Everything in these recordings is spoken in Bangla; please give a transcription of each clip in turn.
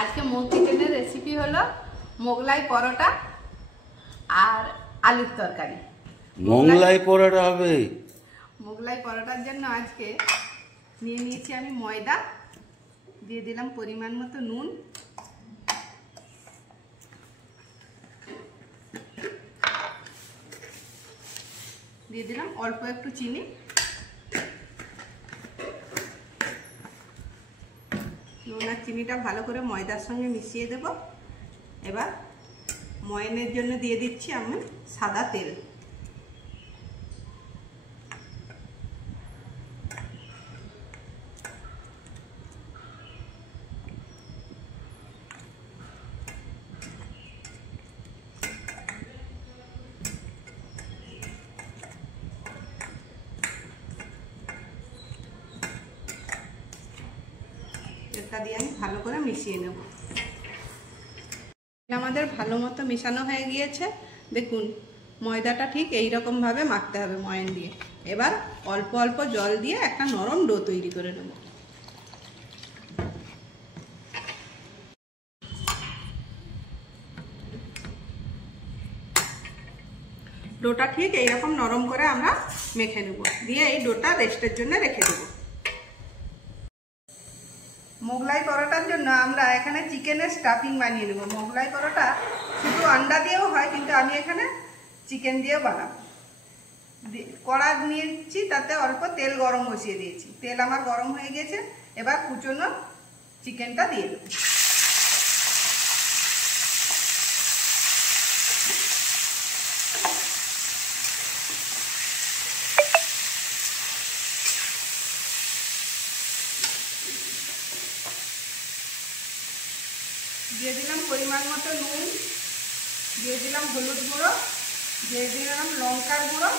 আজকে মৌ কিচেনের রেসিপি হলো মোগলাই পরোটা আর আলুর তরকারি। মোগলাই পরোটা হবে। মোগলাই পরোটার জন্য আজকে নিয়ে নিয়েছি আমি ময়দা, দিয়ে দিলাম পরিমাণ মতো নুন, দিয়ে দিলাম অল্প একটু চিনি, নুন আর চিনিটা ভালো করে ময়দার সঙ্গে মিশিয়ে দেব। এবার ময়নের জন্য দিয়ে দিচ্ছি আমি সাদা তেল। এটা দিয়ে আমি ভালো করে মিশিয়ে নেব। আমাদের ভালো মতো মেশানো হয়ে গিয়েছে। দেখুন ময়দাটা ঠিক এই রকম ভাবে মাখতে হবে ময়ান দিয়ে। এবার অল্প অল্প জল দিয়ে একটা নরম ডো তৈরি করে নেব। ডোটা ঠিক এইরকম নরম করে আমরা মেখে নেব, দিয়ে এই ডোটা রেস্টের জন্য রেখে দেব। মোগলাই পরোটার জন্য আমরা এখানে চিকেনের স্টাফিং বানিয়ে নেব। মোগলাই পরোটা শুধু আন্ডা দিয়েও হয়, কিন্তু আমি এখানে চিকেন দিয়েও বানাবো। কড়া নিয়েছি, তাতে অল্প তেল গরম বসিয়ে দিয়েছি। তেল আমার গরম হয়ে গেছে। এবার কুচনো চিকেনটা দিয়ে দেবো। দিয়ে দিলাম পরিমাণ মতো নুন, দিয়ে দিলাম হলুদ গুঁড়ো, দিয়ে দিলাম লঙ্কার গুঁড়ো,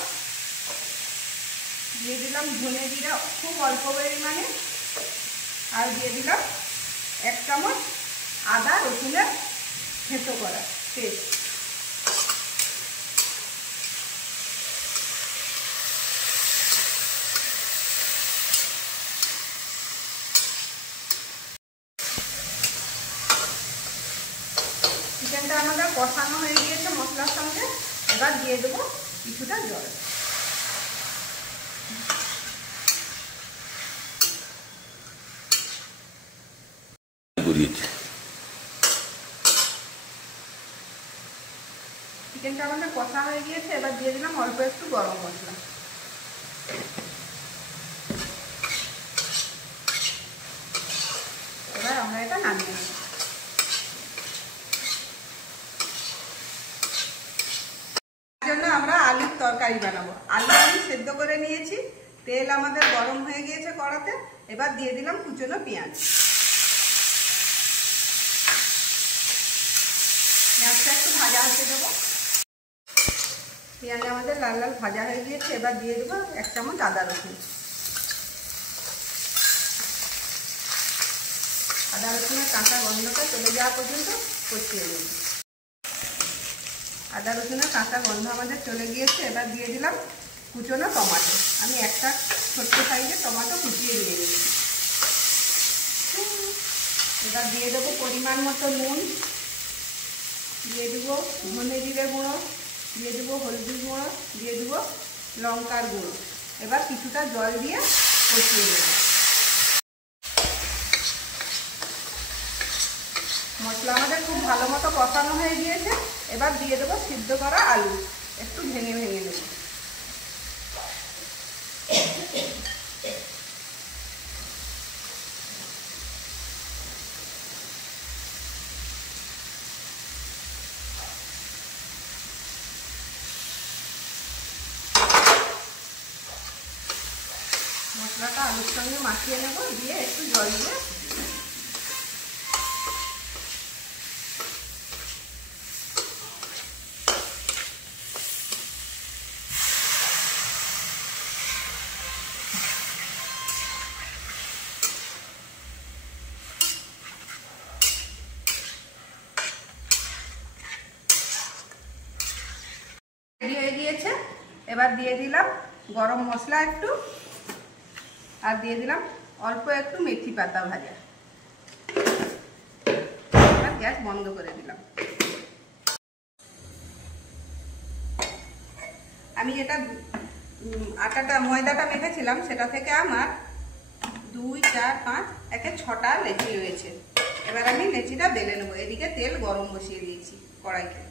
দিয়ে দিলাম ধনে জিরা খুব অল্প পরিমাণে, আর দিয়ে দিলাম 1 চামচ আদা রসুনের থেঁতো করা পেস্ট। চিকেনটা আমাদের কষানো হয়ে গিয়েছে মশলার সঙ্গে। এবার দিয়ে দেবো কিছুটা জল। চিকেনটা আমাদের কষা হয়ে গিয়েছে। এবার দিয়ে দিলাম অল্প একটু গরম মশলা। এবার আমরা এটা নামিয়ে নেব। জন্য আমরা আলুর তরকারি বানাবো। আলু আমি সেদ্ধ করে নিয়েছি। তেল আমাদের গরম হয়ে গিয়েছে কড়াতে। এবার দিয়ে দিলাম কুচনো পেঁয়াজ। পেঁয়াজটা একটু ভাজা হতে দেবো। পেঁয়াজ আমাদের লাল লাল ভাজা হয়ে গিয়েছে। এবার দিয়ে দেবো 1 চামচ আদা রসুন। আদা রসুনের কাঁচা গন্ধটা চলে যাওয়া পর্যন্ত কষিয়ে নেব। আদা রসুনের কাঁচা গন্ধ আমাদের চলে গিয়েছে। এবার দিয়ে দিলাম কুচনো টমেটো। আমি একটা ছোট্ট সাইজের টমেটো কুচিয়ে দিয়ে দিচ্ছি। এবার দিয়ে দেবো পরিমাণ মতো নুন, দিয়ে দেবো ধনে জিরে গুঁড়ো, দিয়ে দেবো হলদি গুঁড়ো, দিয়ে দেবো লঙ্কার গুঁড়ো। এবার কিছুটা জল দিয়ে কষিয়ে নেব। মশলা আমাদের খুব ভালো মতো কষানো হয়ে গিয়েছে। এবার দিয়ে দেবো সিদ্ধ করা আলু। একটু ভেঙে ভেঙে নেব। মশলাটা আলুর সঙ্গে মাখিয়ে নেব, দিয়ে একটু জল দিয়ে রেডি হয়ে গিয়েছে। এবার দিয়ে দিলাম গরম মশলা একটু, আর দিয়ে দিলাম অল্প একটু মেথি পাতা ভাজা। গ্যাস বন্ধ করে দিলাম। আমি যেটা ময়দাটা মেখেছিলাম সেটা থেকে আমার 2, 4, 5 একে 6টা লেচি হয়েছে। এবার আমি লেচিটা বেলে নেবো। এদিকে তেল গরম বসিয়ে দিয়েছি কড়াইতে।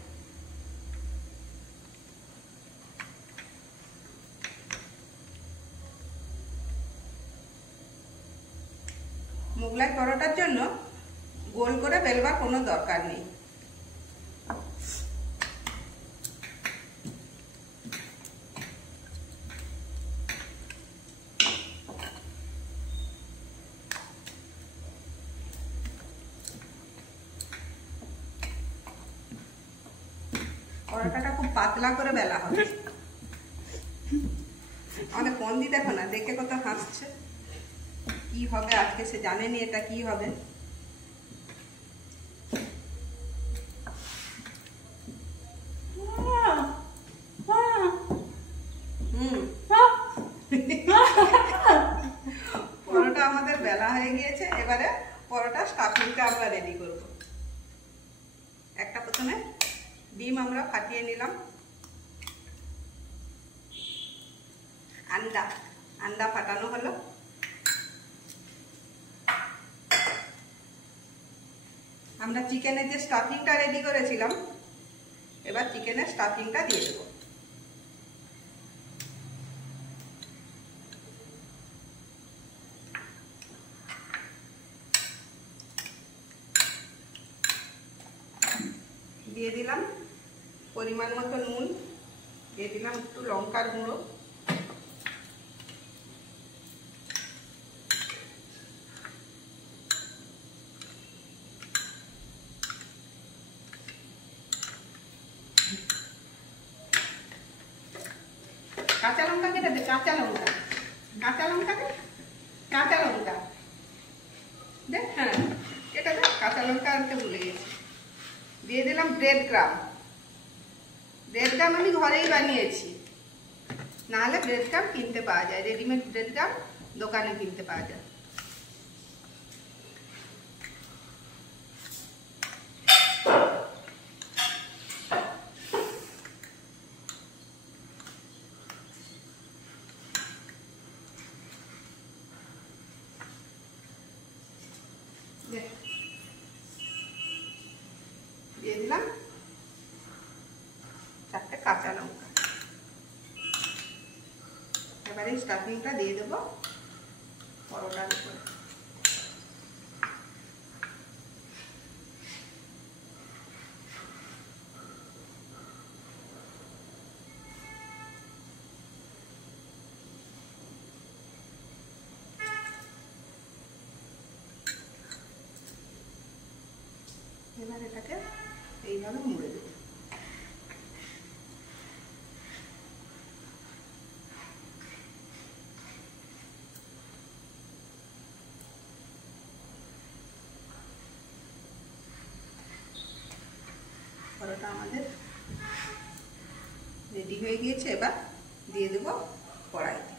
মোগলাই পরোটার জন্য গোল করে বেলবার কোনো দরকার নেই। পরোটাটা খুব পাতলা করে বেলা হবে। আমাদের বন্দি দেখো না, দেখে কত হাসছে। কি হবে আজকে সে জানেনি এটা কি হবে। পরোটা আমাদের বেলা হয়ে গিয়েছে। এবারে পরোটা স্টাফিংটা আমরা রেডি করব। একটা প্রথমে ডিম আমরা ফাটিয়ে নিলাম। আন্ডা ফাটানো হলো। আমরা চিকেনের যে স্টাফিংটা রেডি করেছিলাম, এবার চিকেনের স্টাফিংটা দিয়ে দেবো। দিয়ে দিলাম পরিমাণ মতো নুন, দিয়ে দিলাম একটু লঙ্কার গুঁড়ো, কাঁচা লঙ্কা কেটে দে, কাঁচা লঙ্কা দেখ। হ্যাঁ, এটা দেখ, কাঁচা লঙ্কা আনতে ভুলে গেছি। দিয়ে দিলাম ব্রেড ক্রাম্ব। আমি ঘরেই বানিয়েছি, নাহলে ব্রেড ক্রাম্ব কিনতে পাওয়া যায়। রেডিমেড ব্রেড ক্রাম্ব দোকানে কিনতে পাওয়া যায়। দিয়ে দিলাম 4টে কাঁচা লঙ্কা। এবারে স্টাফিংটা দিয়ে দেবো পরোটার উপরে। এবার এটাকে এইভাবে মুড়ে দেব। পরোটা আমাদের রেডি হয়ে গিয়েছে। এবার দিয়ে দেব কড়াইতে।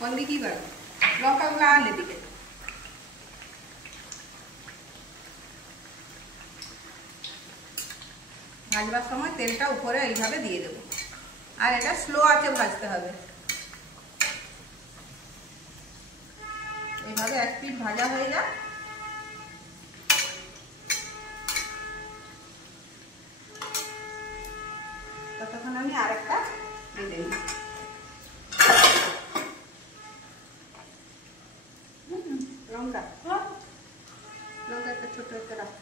বন্দি কি করে লঙ্কাগুলো আন এদিকে। ভাজবার সময় তেলটা উপরে এইভাবে দিয়ে দেবো, আর এটা স্লো আঁচে ভাজতে হবে। এইভাবে এক পিঠ ভাজা হয়ে যাক, ততক্ষণ আমি আরেকটা ভেজে নিই। লঙ্কা একটা ছোট একটা রাখ।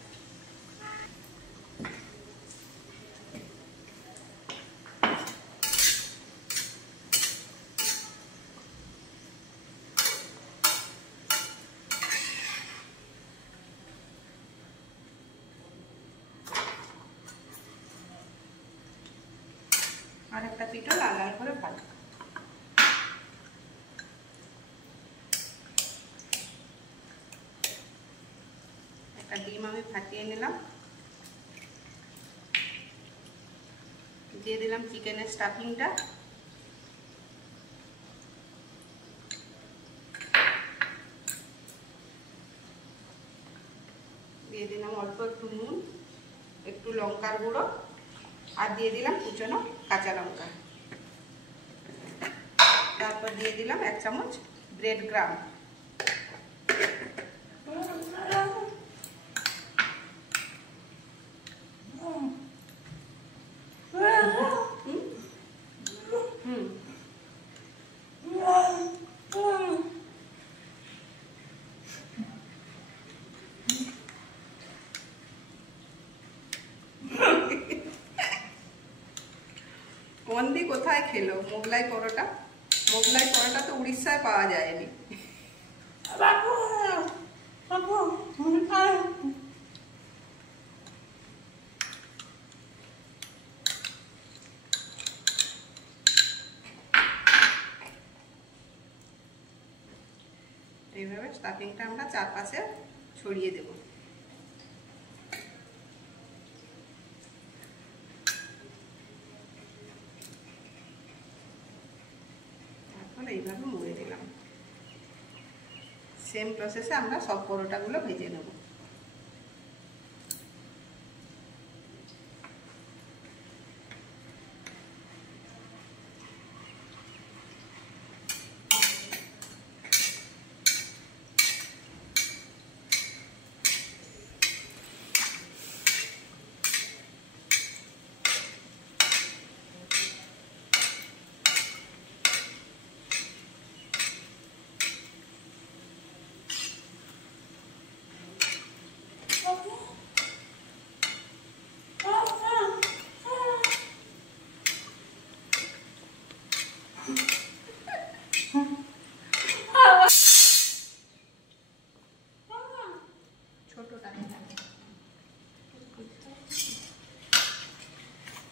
আর একটা পিঠো লাল লাল করে ভাজা। একটা ডিম আমি ফাটিয়ে নিলাম। দিয়ে দিলাম চিকেনের স্টাফিংটা। দিয়ে দিলাম অল্প একটু নুন, একটু লঙ্কার গুঁড়ো, আর দিয়ে দিলাম কুচনো কাঁচা লঙ্কা। তারপর দিয়ে দিলাম 1 চামচ ব্রেড ক্রাম্ব। বন্দি কোথায় খেলো মোগলাই পরোটা? মোগলাই পরোটা তো উড়িষ্যায় পাওয়া যায়নি। এইভাবে স্টাফিংটা আমরা চারপাশে ছড়িয়ে দেব। এইভাবে মুড়ে দিলাম। সেম প্রসেসে আমরা সব পরোটাগুলো ভেজে নেব।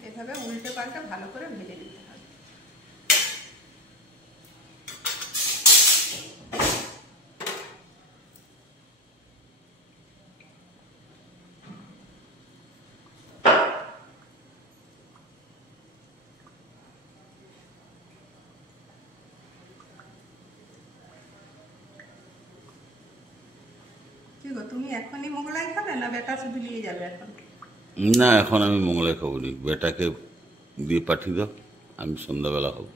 এভাবে উল্টে পাল্টে ভালো করে ভেজে নিতে হবে। কি গো, তুমি এখনই মোগলাই খাবে না বেটা শুধু নিয়ে যাবে এখন? না, এখন আমি মোগলাই খাবো নি, বেটাকে দিয়ে পাঠিয়ে দাও, আমি সন্ধ্যাবেলা হব।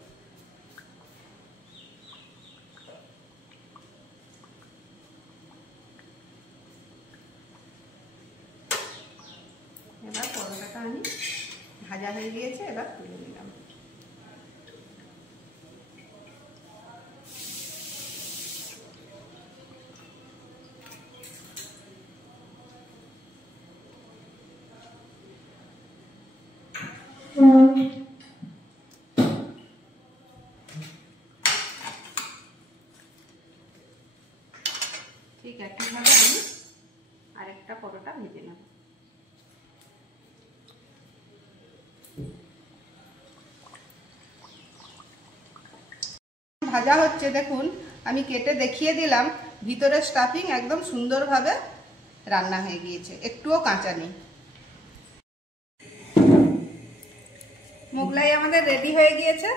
এবার পরোটাটা আমি ভাজা হয়ে গিয়েছে, এবার তুলে নিলাম। ঠিক একইভাবে আমি আরেকটা পরোটা ভেজে নেব। ভাজা হচ্ছে দেখুন, আমি কেটে দেখিয়ে দিলাম। ভিতরে স্টাফিং একদম সুন্দরভাবে রান্না হয়ে গিয়েছে, একটুও কাঁচা নেই। মোগলাই আমাদের রেডি হয়ে গিয়েছে,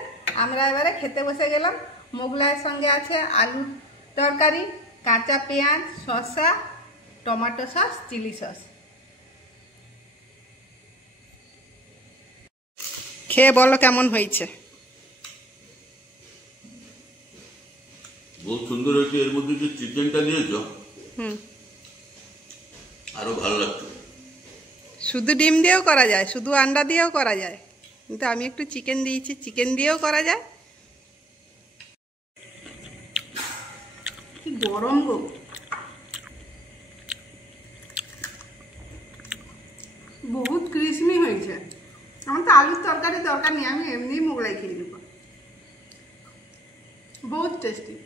আমরা এবারে খেতে বসে গেলাম। মোগলাইয়ের সঙ্গে আছে আলুর তরকারি, কাঁচা পেঁয়াজ, শসা, টমেটো সস, চিলি সস। খেয়ে বলো কেমন হয়েছে। বহুত সুন্দর হয়েছে। এর মধ্যে যে চিকেনটা দিয়েছ আরো ভালো লাগছে। শুধু ডিম দিয়েও করা যায়, শুধু আন্ডা দিয়েও করা যায়, কিন্তু আমি একটু চিকেন দিয়েছি, চিকেন দিয়েও করা যায়। কি গরম গো, বহুত ক্রিসমি হয়েছে। আমার তো আলুর তরকারি দরকার নেই, আমি এমনি মোগলাই খেয়ে নেব। বহুত টেস্টি।